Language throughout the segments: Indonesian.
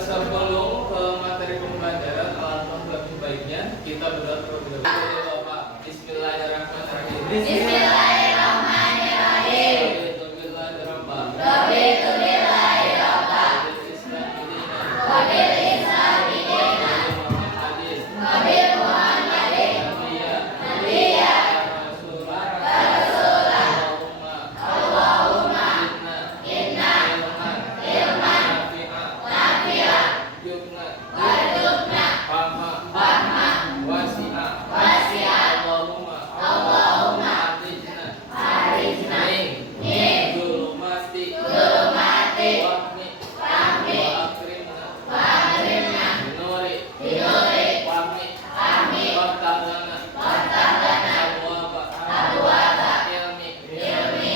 Sebelum ke materi pembelajaran, alangkah lebih baiknya kita berdoa terlebih dahulu. Bismillahirrahmanirrahim. Bismillahirrahmanirrahim. Raditu billahi rabba. Wa bil islami dinan. Wa bil Muhammadin nabiyya wa rasula. Allahumma inna ilman nafi'a warzuqna fahma wasi'a. Allahumma arijna min zulumati wahmi wa akrimna binuri wahmi waftahna abwaba ilmi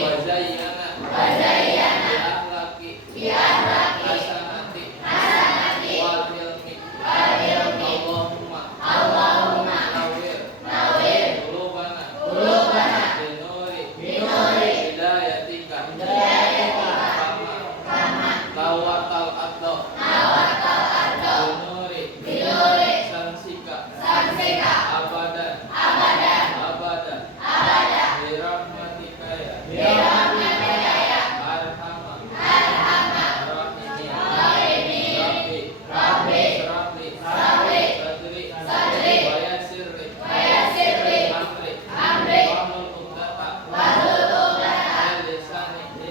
wa zayyana bi akhlaqi hasanati wal hilmi. Allahumma nawwir qulubana binuri hidayatika fahma lawatal addo binuri sansika abadan birahmatika ya arhamar rahimin. Rabbi sadri wa yassirli amri wahlul uqdata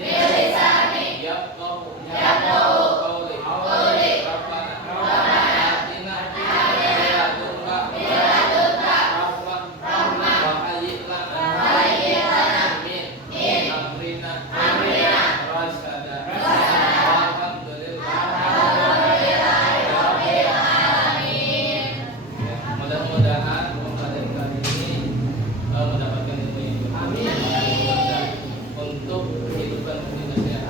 min lisani yafqahu qawli. Rabbana atina min ladunka rahmah wa hayyi' lana min amrina rasyada. Mudah-mudahan pembelajaran kali ini mendapatkan ilmu yang bermanfaat untuk kehidupan Indonesia.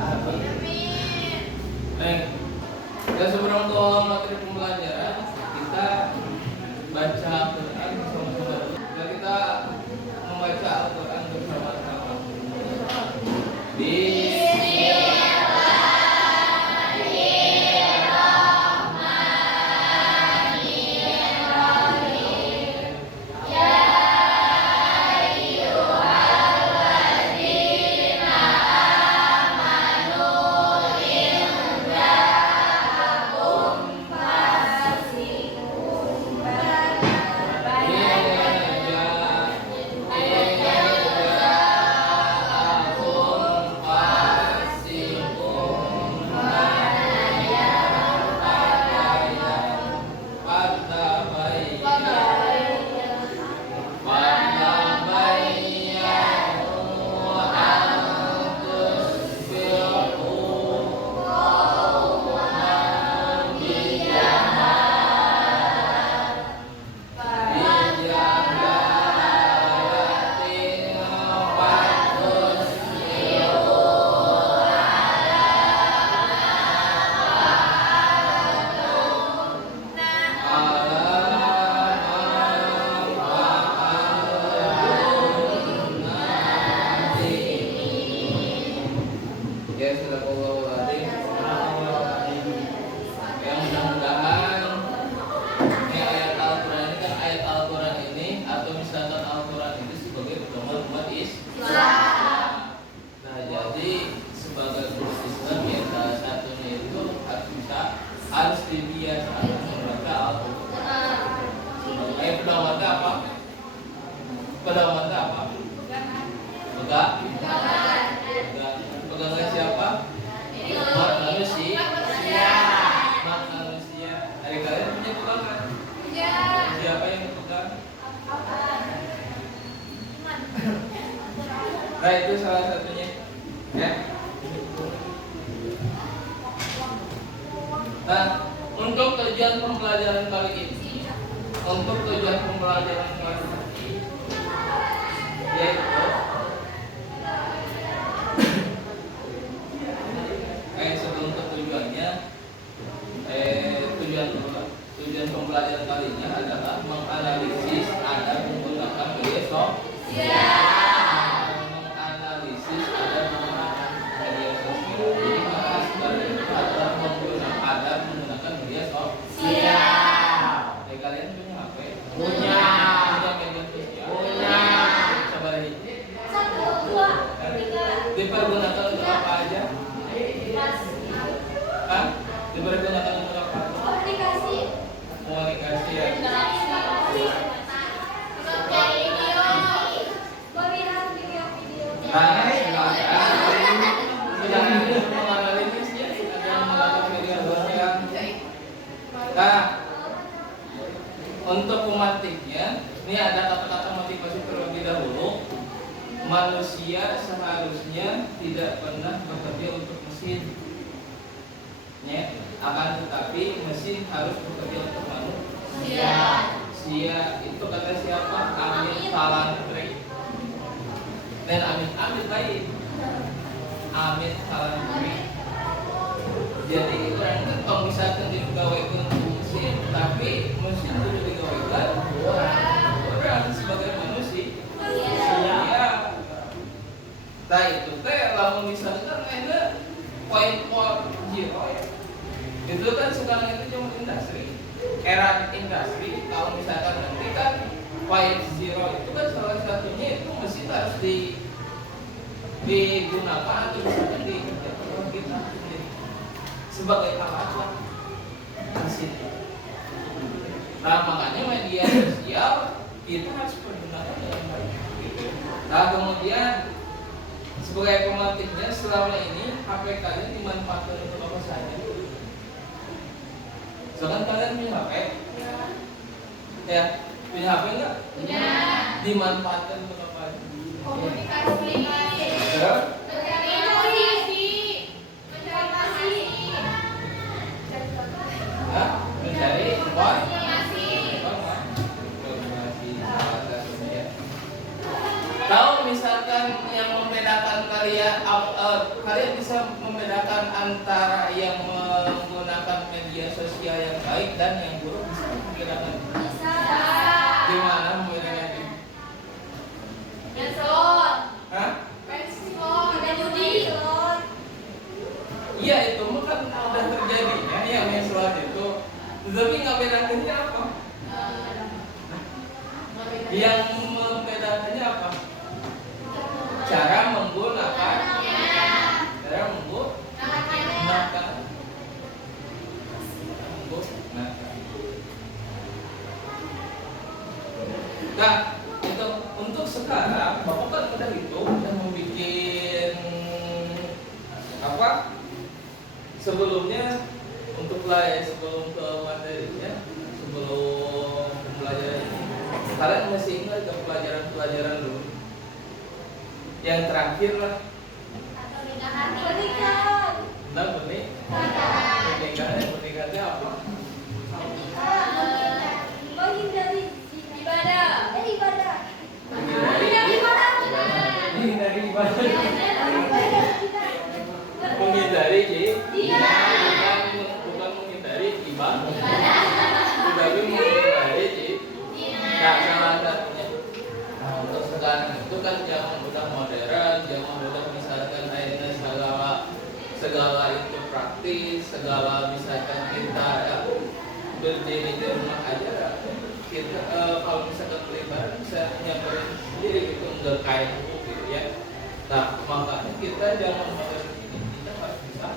Dan sebelum ke materi pembelajaran, kita baca Al-Quran bersama-sama. Dan kita membaca Al-Quran bersama-sama. Harus dibiasakan membaca Al-Quran. Pedomannya apa? Pegangan siapa? Manusia. Hari kalian punya pegangan? Siapa yang pegang? Nah, itu salah satunya. Ya. Nah, untuk tujuan pembelajaran kali ini menganalisis ada menggunakan media sosial. Jadi maka segala itu adalah menggunakan media sosial. Jadi kalian punya HP? Punya media sosial? Punya. Coba ini. 1, 2, 3. Dipergunakan untuk apa aja? Hah? Dipergunakan untuk apa? Komunikasi. Komunikasi ya. Nah, sudah menganalisisnya, ada menggunakan media sosial. Nah, untuk pematiknya, ini ada kata-kata motivasi terlebih dahulu. Manusia seharusnya tidak pernah bekerja untuk mesin. Ya, akan tetapi mesin harus bekerja untuk manusia. Itu kata siapa? Amin Talantri. Dan Amin baik. Amin Talantri. Jadi orang itu kalau misalkan digawaikan untuk mesin, tapi mesin itu digawaikan orang sebagai manusia. Ya. Nah itu teh lamun misalkan ada point zero ya. Itu kan sekarang itu cuma industri. Era industri kalau misalkan nanti kan point zero itu kan salah satunya itu mesin harus digunakan atau misalkan dikerjakan oleh kita sebagai alat lah mesin. Nah makanya media sosial kita harus pergunakan dengan baik. Nah kemudian sebagai pematiknya selama ini HP kalian dimanfaatkan untuk apa saja? Soalnya kalian punya HP? Ya, punya HP enggak? Punya. Dimanfaatkan untuk apa aja? Komunikasi. Ya? Hah? Mencari informasi. Tahu misalkan yang membedakan kalian bisa membedakan antara yang menggunakan media sosial yang baik dan yang buruk, bisa membedakan? Gimana membedakannya? Hah? Iya itu mah kan udah terjadi ya yang mensuat itu. Tapi nggak bedakannya apa? Yang membedakannya apa? Cara menggunakan. Nah, itu untuk sekarang Bapak kan udah itu yang membuat apa? Sebelumnya untuk sebelum ke materinya, sebelum pembelajaran ini, kalian masih ingat ke pelajaran dulu? Yang terakhir lah. Nah, pernikahannya apa? Menghindari bukan menghindari ibadah, tapi menghindari nah salah satunya. Nah untuk sekarang itu kan zaman udah modern, zaman udah misalkan akhirnya segala itu praktis, segala misalkan kita ya, berdiri di rumah aja kita kalau misalkan beli barang bisa nyamperin sendiri gitu, nggak kayak gitu ya. Nah makanya kita jangan modern ini, kita harus bisa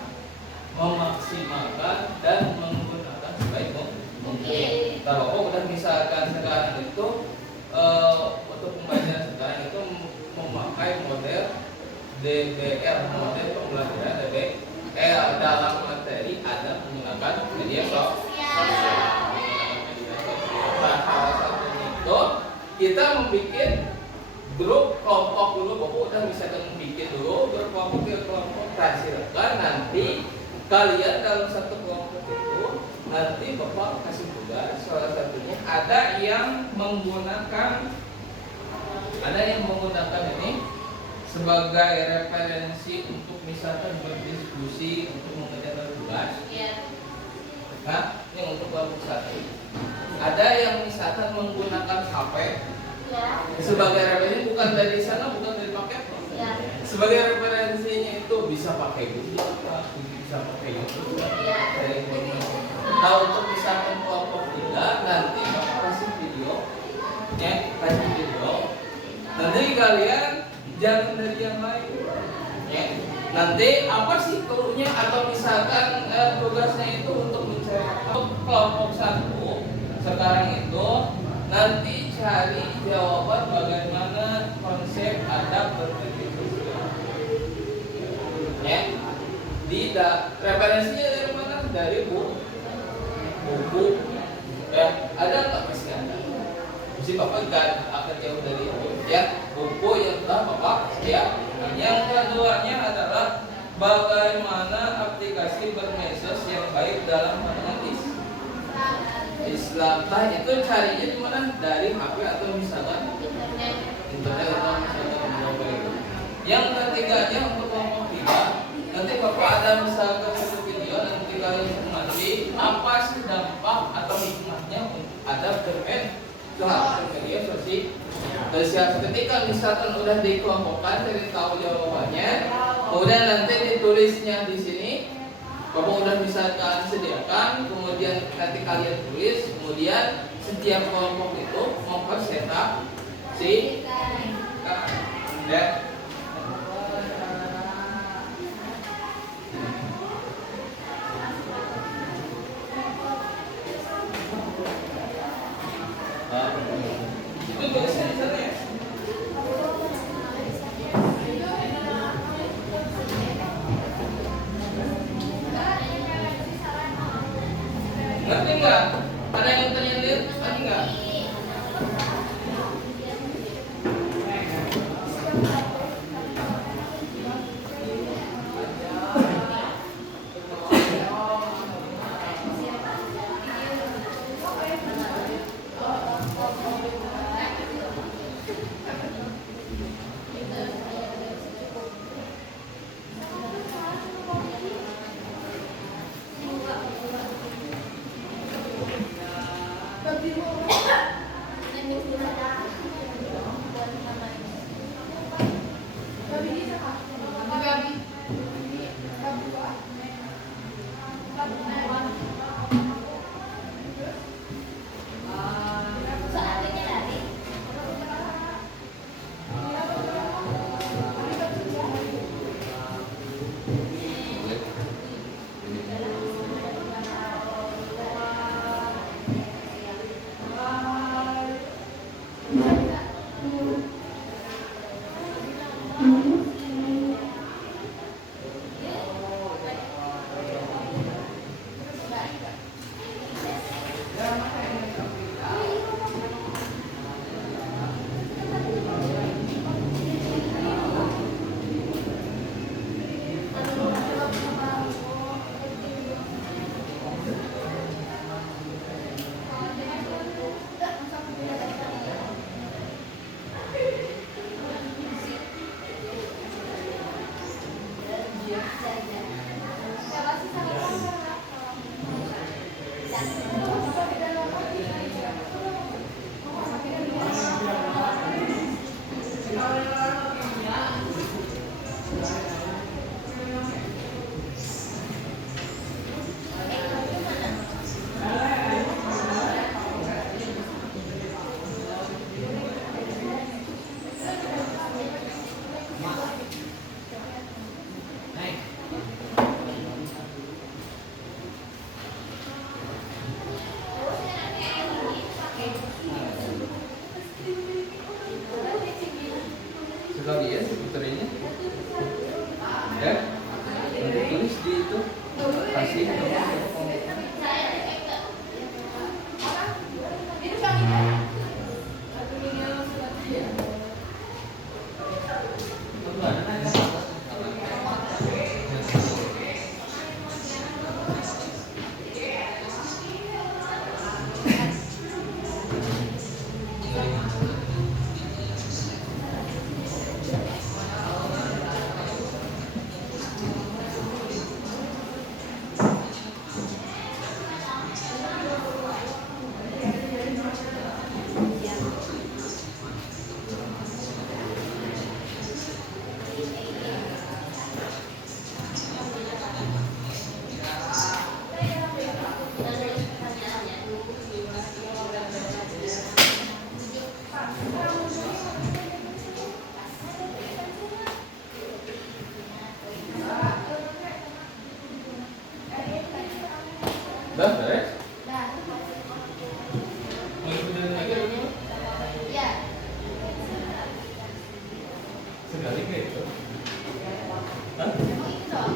memaksimalkan dan menggunakan sebaik mungkin. Kalau udah misalkan sekarang itu untuk pembelajaran sekarang itu memakai model DBL, model pembelajaran DBL dalam materi ada menggunakan media sosial. Nah salah satunya itu kita membuat grup kelompok dulu. Bapak udah misalkan membuat dulu grup kelompok. Silakan nanti kalian dalam satu kelompok itu nanti Bapak kasih tugas, salah satunya ada yang menggunakan ini sebagai referensi untuk misalkan berdiskusi untuk mengerjakan tugas. Nah, ini untuk kelompok satu. Ada yang misalkan menggunakan HP Ya. Sebagai referensi bukan dari sana, bukan dari paket. Ya. Sebagai referensinya itu bisa pakai gitu, bisa pakai itu. Dari informasi. Nah untuk misalkan kelompok 3 nanti Bapak kasih video, ya kasih video. Nanti kalian jangan dari yang lain, ya. Nanti apa sih clue-nya atau misalkan tugasnya itu untuk mencari kelompok 1 sekarang itu nanti cari jawaban bagaimana konsep adab berpikir sosial. Ya, referensinya dari mana? Dari buku. Ya, ada nggak pasti ada. Mesti Bapak nggak akan jauh dari itu. Ya, buku yang telah Bapak ya. Yang keduanya adalah bagaimana aplikasi bermedsos yang baik dalam pandangan Islam. Nah itu carinya di mana? Dari HP atau misalkan internet atau misalkan mobile. Yang ketiganya untuk kelompok 3, nanti Bapak ada misalkan satu video nanti kalian cermati apa sih dampak atau hikmahnya ada bermedia sosial. Ketika misalkan udah dikelompokkan cari tahu jawabannya, kemudian nanti ditulisnya di sini. Bapak udah misalkan sediakan, kemudian nanti kalian tulis, kemudian setiap kelompok itu mempercetak si dan itu tulisnya di sana ya. Ngerti nggak? Ada yang tanya lihat? Ngerti nggak? Dah, beres? Dah. Mau ikutin lagi dulu? Ya. Sekali kayak itu. Hah? Mau itu dong.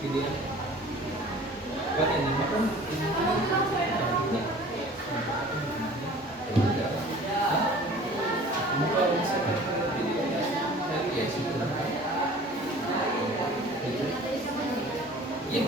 Gini ya. Buat ini makan. Buka misalkan videonya dari ya sih. Iya.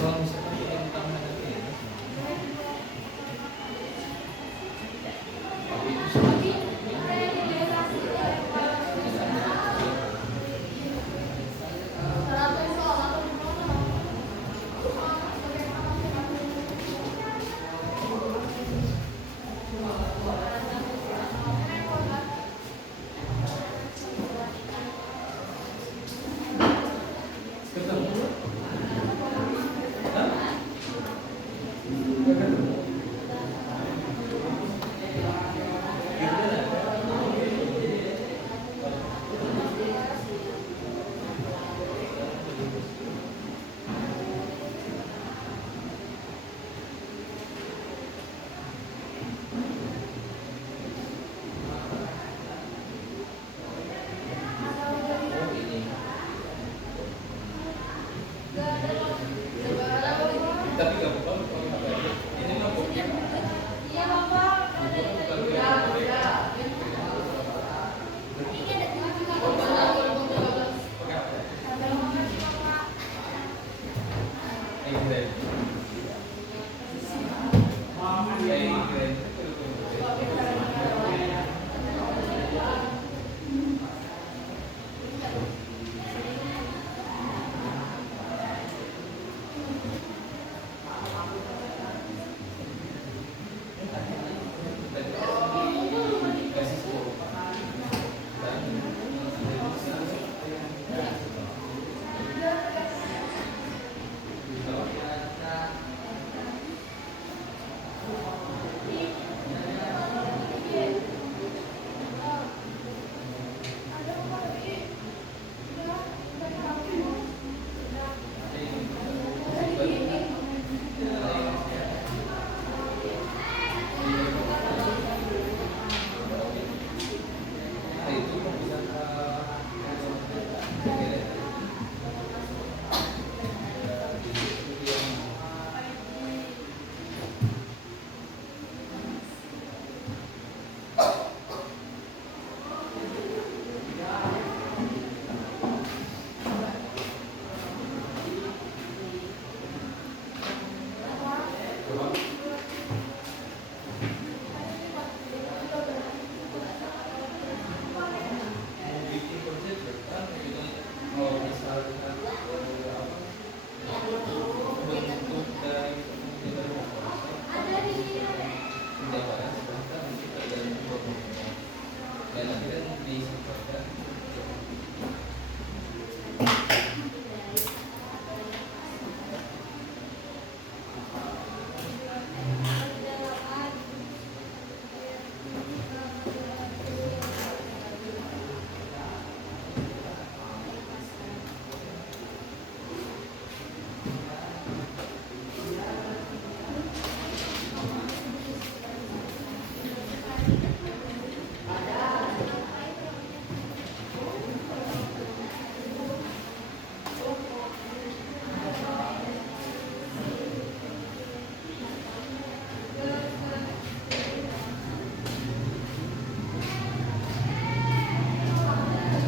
Kalau misalkan yang utama nanti ya. Tapi itu ketemu. Hah? Ketemu. Oh, ini. Tapi gak apa-apa kalau nggak ada. Ini mah bukti. Iya, Bapak. Bukan kayak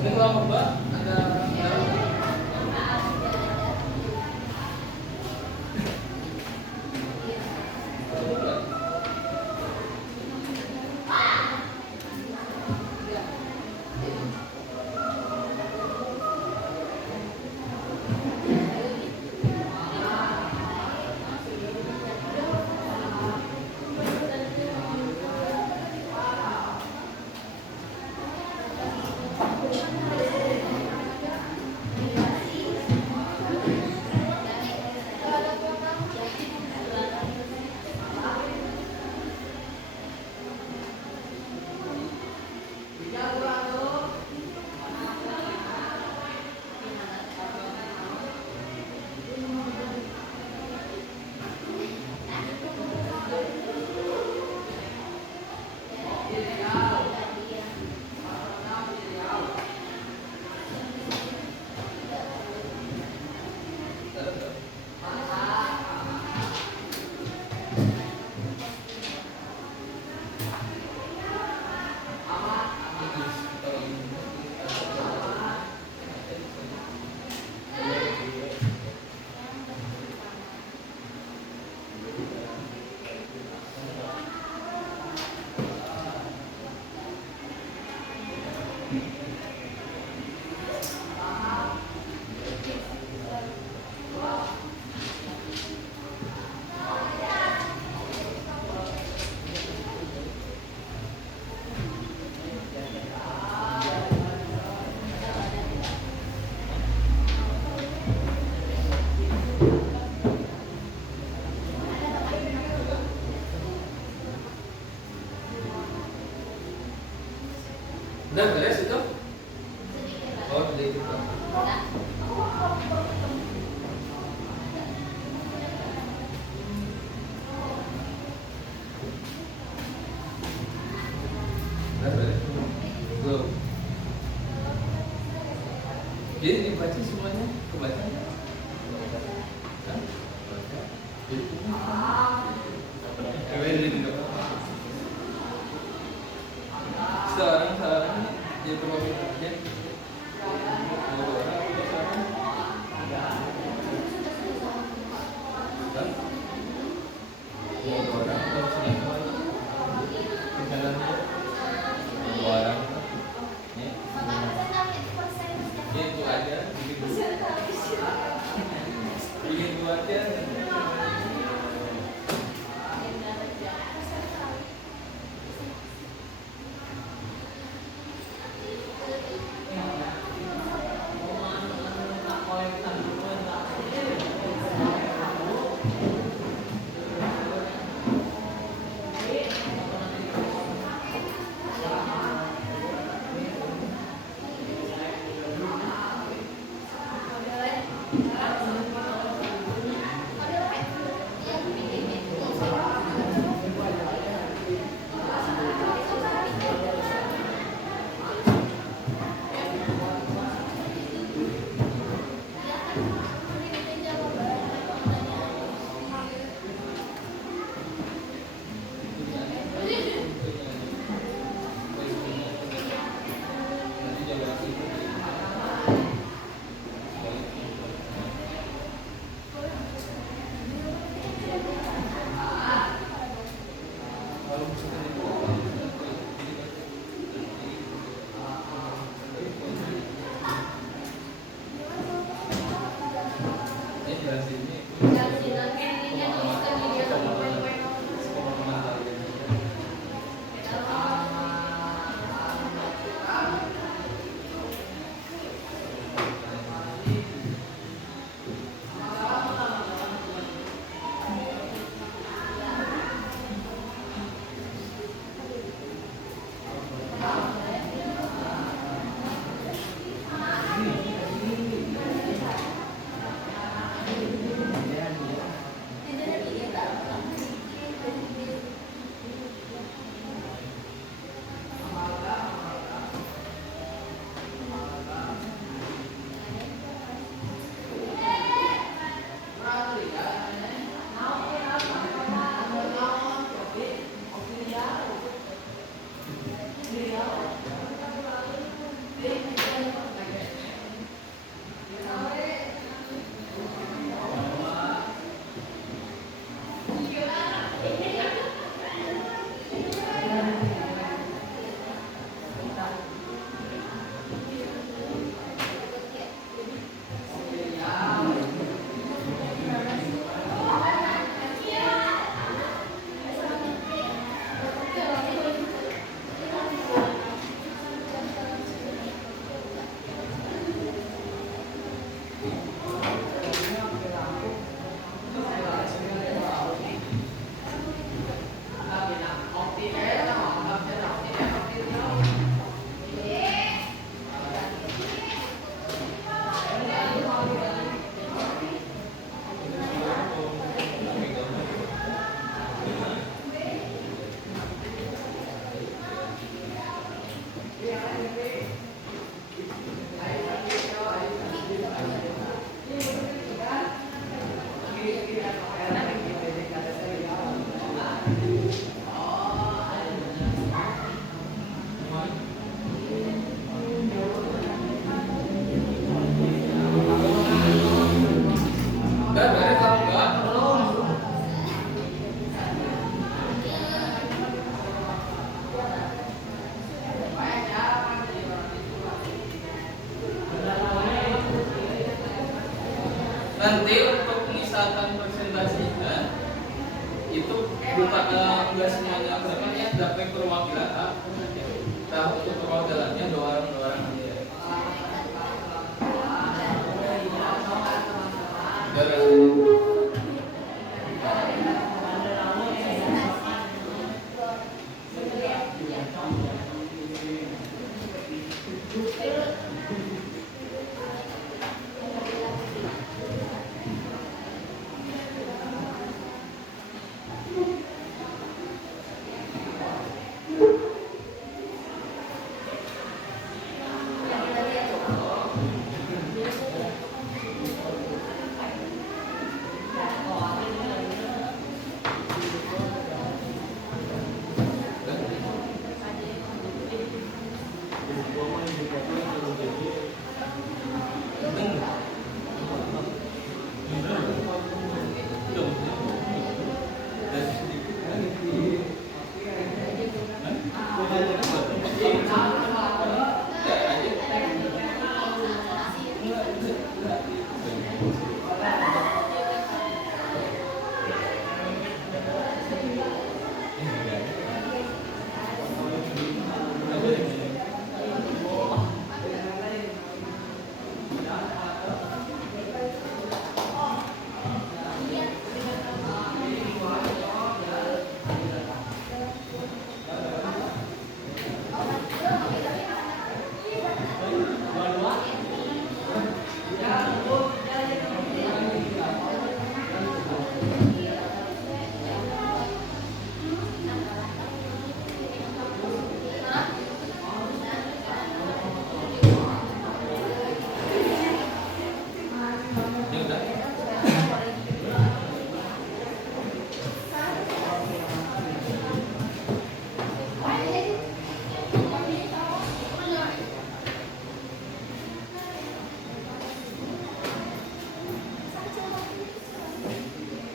Ini ada juga. Udah beres itu? Sedikit lagi. Oh, sedikit. Udah. Udah beres. Belum. Jadi dibaca semuanya, kebaca? Hah? Baca. Sekarang dia berapa aja? Dua orang atau sekarang? Hah? Dua orang atau sekarang? Perjalanan dua orang. Ya. Ya, itu aja, bikin dua aja. Nanti untuk misalkan presentasinya itu bukan enggak semuanya misalkan ya dapat perwakilan A. Nah untuk perwakilannya dua orang aja.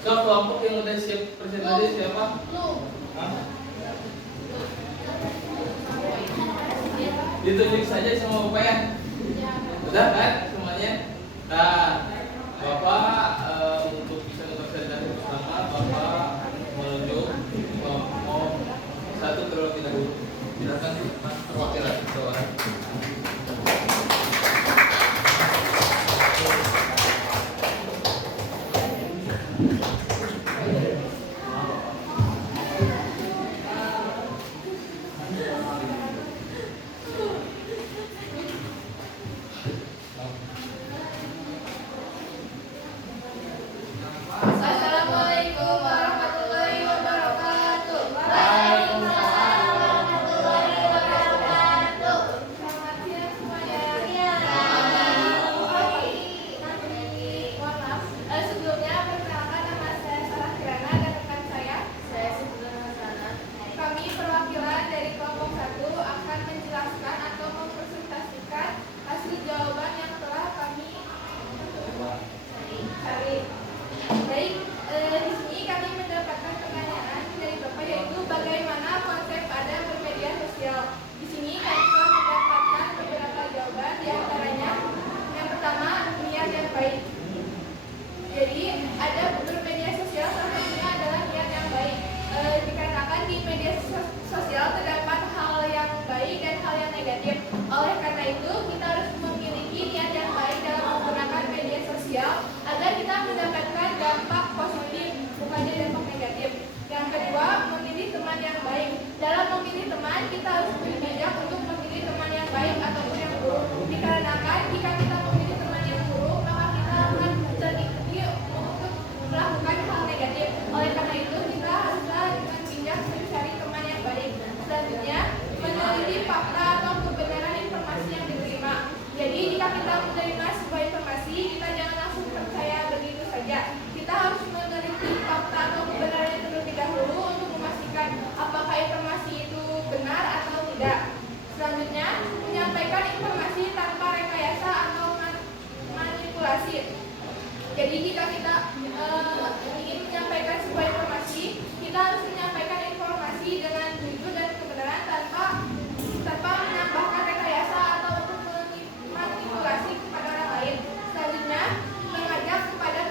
So, kelompok yang udah siap presentasi siapa? Hah? Ditunjuk saja sama Bapak ya? Udah kan semuanya? Nah, Bapak untuk bisa presentasi bersama, Bapak menunjuk mau satu terlebih dahulu. Silakan Mas perwakilan seorang. Assalamualaikum warahmatullahi wabarakatuh. Waalaikumsalam warahmatullahi wabarakatuh. Selamat siang semuanya. Mohon maaf. Sebelumnya perkenalkan nama saya Sarah Kirana dan rekan saya Sana. Kami perwakilan dari kelompok 1 akan menjelaskan atau mempresentasikan hasil jawaban yang telah kami cari. Baik, di sini kami mendapatkan pertanyaan dari Bapak yaitu bagaimana konsep ada bermedia sosial. Di sini kami telah mendapatkan beberapa jawaban, di antaranya yang pertama niat yang baik. Jadi ada bermedia sosial salah satunya adalah niat yang baik. Dikarenakan di media sosial terdapat hal yang baik dan hal yang negatif. Oleh karena itu kita harus memiliki niat yang baik dalam menggunakan media sosial agar kita mendapatkan dampak positif, bukannya dampak negatif. Yang kedua, memilih teman yang baik. Dalam memilih teman, kita harus bijak untuk memilih teman yang baik ataupun yang buruk. Dikarenakan jika kita memilih teman yang buruk, maka kita akan terdidik untuk melakukan hal negatif. Oleh karena itu, kita haruslah dengan bijak mencari teman yang baik. Selanjutnya, meneliti fakta atau kebenaran informasi yang diterima. Jadi, jika kita menerima sebuah informasi, kita jangan langsung percaya begitu saja. Kita harus meneliti fakta atau kebenarannya terlebih dahulu untuk memastikan apakah informasi itu benar atau tidak. Selanjutnya, menyampaikan informasi tanpa rekayasa atau manipulasi. Jadi jika kita ingin menyampaikan sebuah informasi, kita harus menyampaikan informasi dengan jujur dan kebenaran tanpa menambahkan rekayasa atau manipulasi kepada orang lain. Selanjutnya, mengajak kepada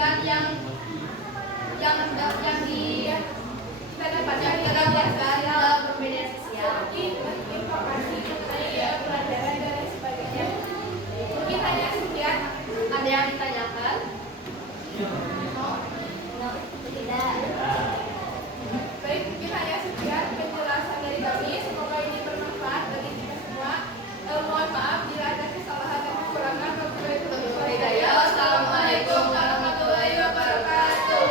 membagikan yang kita dapatkan dalam perbedaan sosial. Informasi mengenai pelajaran dan lain sebagainya. Mungkin hanya sekian. Ada yang ditanyakan? Tidak. Baik, mungkin hanya sekian penjelasan dari kami. Semoga ini bermanfaat bagi kita semua. Mohon maaf bila ada kesalahan dan kekurangan. Wassalamualaikum warahmatullahi wabarakatuh.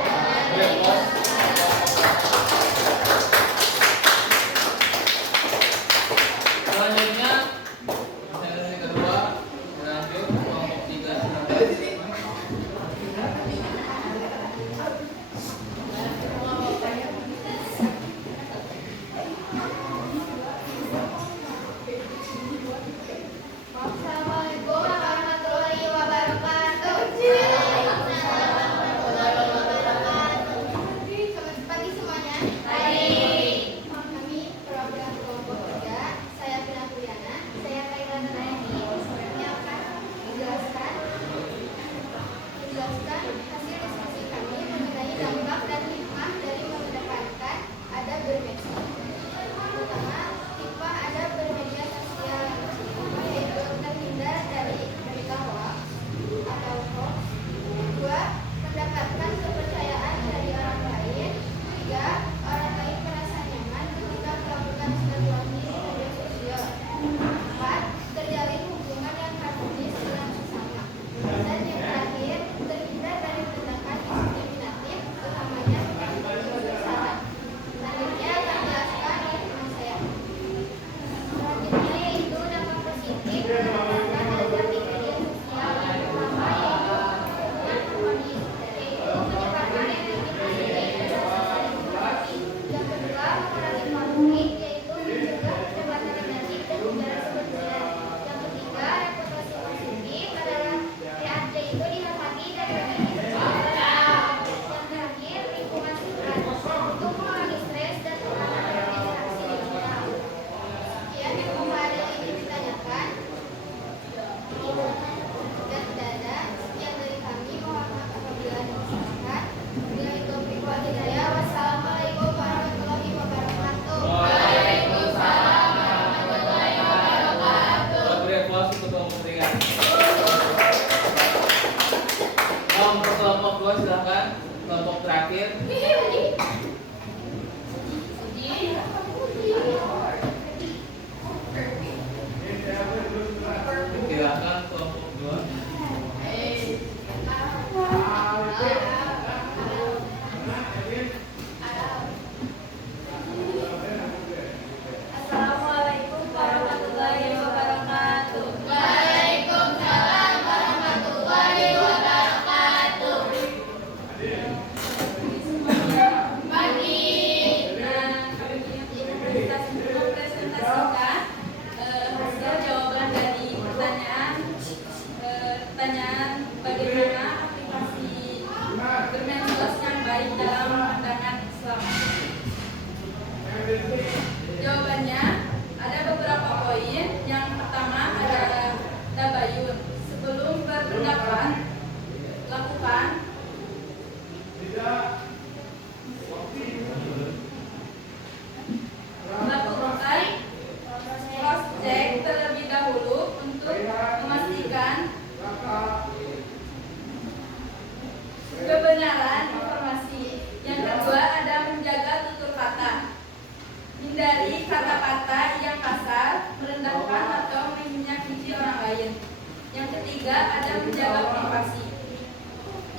Selanjutnya sesi kedua lanjut kelompok 3 silakan. Assalamualaikum warahmatullahi wabarakatuh. Selamat pagi semuanya. Kami perwakilan kelompok 3. Saya Vina Kuliana. Saya Kailan Naini. Yang akan menjelaskan hasil diskusi kami mengenai dampak dan hikmah dari mengedepankan adab bermedia. Pertama, hikmah adab bermedia sosial yaitu terhindar dari berita hoax atau hoax. 2. Mendapatkan kepercayaan dari orang lain. 3. Orang lain merasa nyaman ketika melakukan silaturahmi di media sosial. 4. Terjalin hubungan yang harmonis dengan sesama. Dan yang terakhir, terhindar dari tindakan diskriminatif, utamanya seperti syarat. Selanjutnya akan dijelaskan oleh teman saya. Selanjutnya yaitu dampak positif mendapatkan adab di media sosial. Yang pertama yaitu menyebabkan efektivitas informasi. Yang kedua, mengurangi konflik yaitu mencegah perdebatan negatif dan ujaran kebencian. Yang ketiga, reputasi positif adalah PAD itu dihormati dan bermedis. Yang terakhir, lingkungan sehat untuk mengurangi stres dan tekanan dalam interaksi digital. Sekian yang ada ingin ditanyakan. Dan tidak ada. Sekian dari kami. Mohon maaf apabila ada kesalahan. Billahi taufiq wal hidayah. Wassalamualaikum warahmatullahi wabarakatuh. Waalaikumsalam warahmatullahi wabarakatuh. Beri aplaus untuk kelompok 3. Untuk kelompok 2 silakan. Kelompok terakhir. Silakan kelompok 2. Assalamualaikum warahmatullahi wabarakatuh. Waalaikumsalam warahmatullahi wabarakatuh. Pagi. Mempresentasikan hasil jawaban dari pertanyaan bagaimana aplikasi bermedsos yang baik dalam pandangan Islam. Jawabannya ada beberapa poin. Yang pertama adalah tabayun. Sebelum berpendapat, lakukan cross check terlebih dahulu untuk memastikan kebenaran informasi. Yang kedua ada menjaga tutur kata. Hindari kata-kata yang kasar, merendahkan atau menyakiti orang lain. Yang ketiga ada menjaga privasi.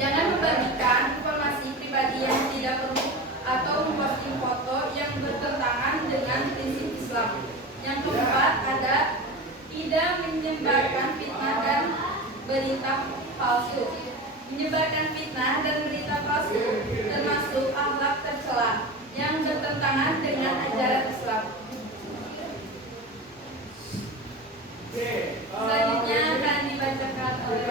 Jangan membagikan informasi pribadi yang tidak perlu atau memposting foto yang bertentangan dengan prinsip Islam. Yang keempat ada tidak menyebarkan fitnah dan berita palsu. Menyebarkan fitnah dan berita palsu termasuk akhlak tercela yang bertentangan dengan ajaran Islam. Selanjutnya akan dibacakan oleh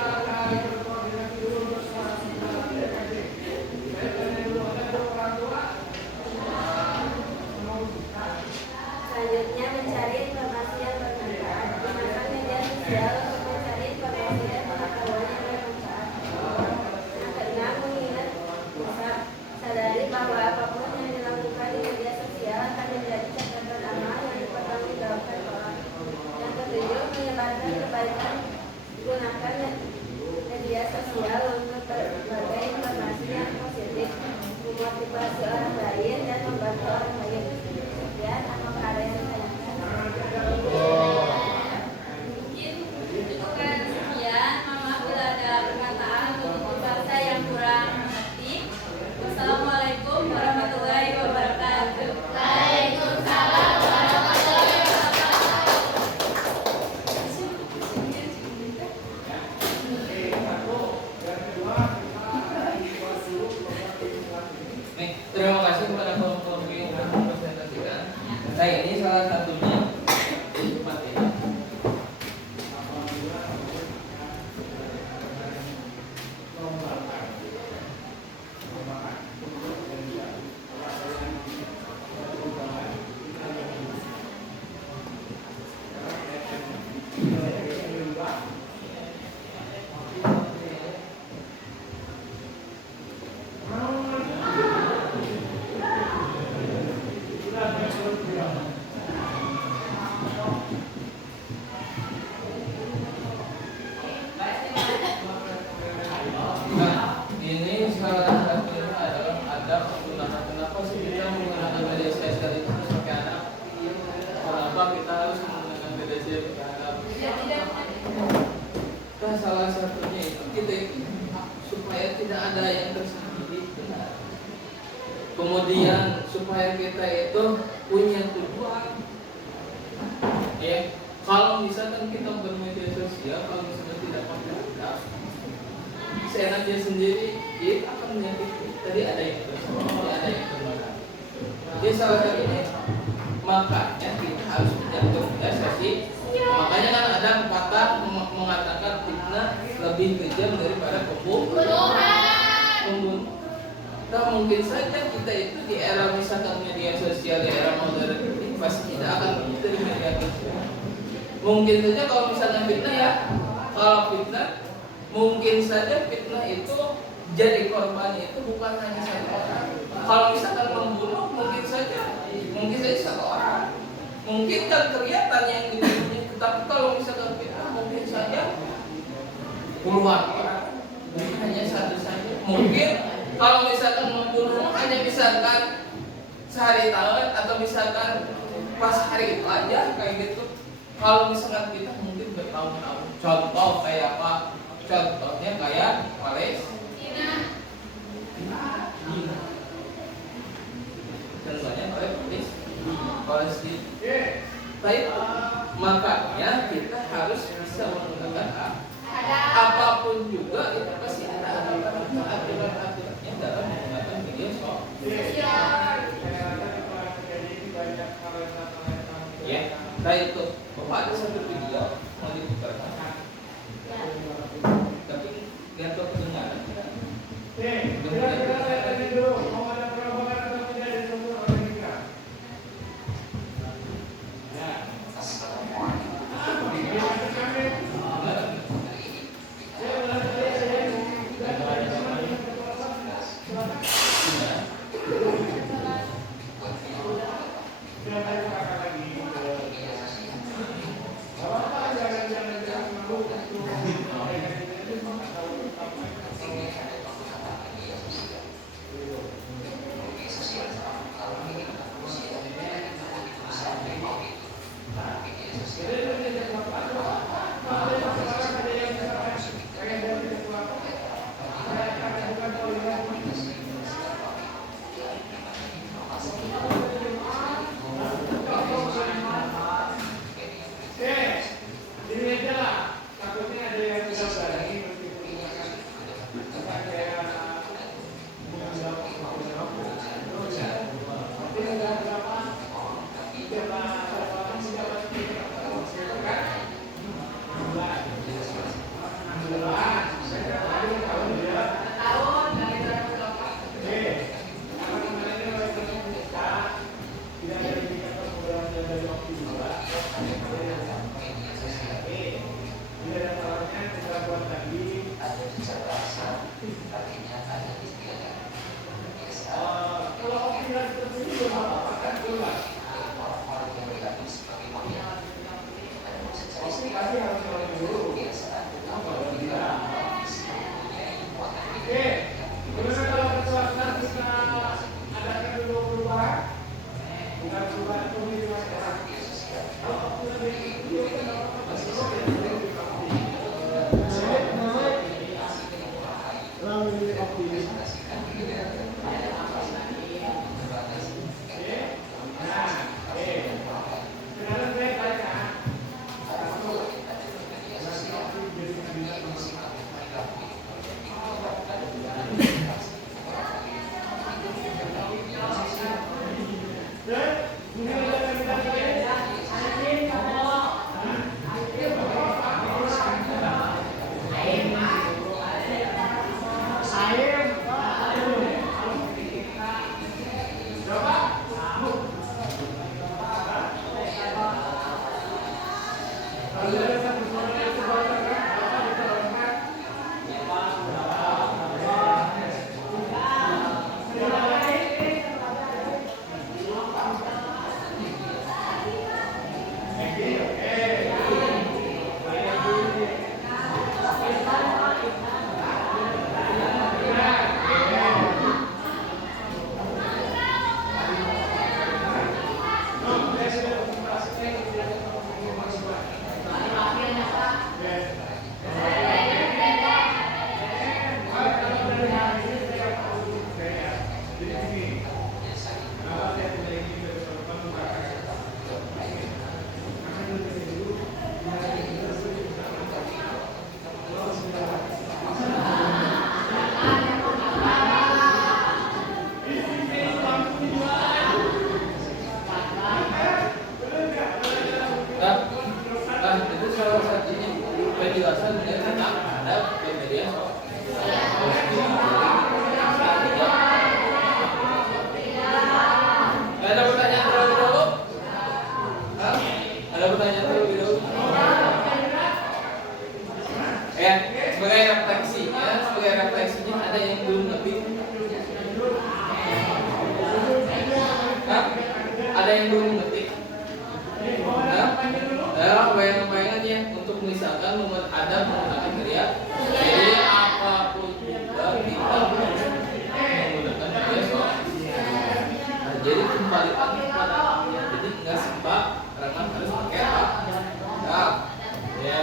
Selanjutnya mencari informasi yang bermanfaat. Gunakan media sosial untuk mencari informasi dan pengetahuan yang bermanfaat. Yang keenam, supaya tidak ada yang tersakiti, benar. Kemudian supaya kita itu punya tujuan. Ya, kalau misalkan kita bermedia sosial, kalau misalkan tidak pakai adab, seenaknya sendiri, itu akan menyakiti. Tadi ada yang tersakiti, ada yang termakan. Jadi salah satunya, makanya kita harus menjaga sosialisasi. Makanya kan ada pepatah mengatakan fitnah lebih kejam daripada pembunuhan. Nah, mungkin saja kita itu di era misalkan media sosial, di era modern ini pasti tidak akan begitu di media sosial. Mungkin saja kalau misalnya fitnah ya, kalau fitnah mungkin saja fitnah itu jadi korbannya itu bukan hanya satu orang. Kalau misalkan membunuh mungkin saja satu orang. Mungkin kan kelihatan yang dibunuhnya, tetapi kalau misalkan fitnah mungkin saja puluhan orang, bukan hanya satu saja. Mungkin kalau misalkan membunuh hanya misalkan sehari tahun atau misalkan pas hari itu aja kayak gitu. Kalau misalkan kita mungkin bertahun-tahun. Contoh kayak apa? Contohnya kayak Palestina. Contohnya kayak Palestina. Baik, makanya kita harus bisa menggunakan apapun juga itu pasti ada aturan-aturannya dalam menggunakan media sosial. Ya, baik itu. Bapak ada satu video mau diputarkan, tapi nggak tahu kedengaran. refleksinya ada yang belum ngerti? Hah? Ada yang belum ngerti? Hah? Ya, bayang-bayangan ya, untuk misalkan membuat adab menggunakan kriya. Jadi apapun juga kita harus menggunakan kriya soal. Nah, jadi kembali lagi kepada ya, jadi nggak sempat karena harus pakai apa? Nah, ya.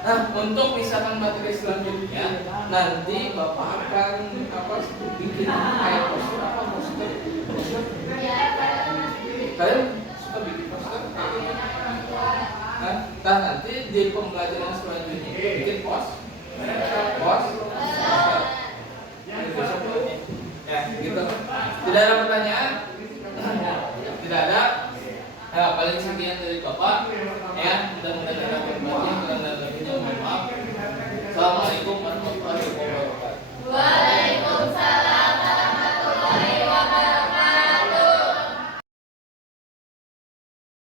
Nah, untuk misalkan materi selanjutnya nanti Bapak akan bikin kayak poster apa poster? Kalian suka bikin poster? Nah, nanti di pembelajaran selanjutnya bikin poster. Ya, gitu. Tidak ada pertanyaan? Tidak ada. Paling sekian dari Bapak. Ya, mudah-mudahan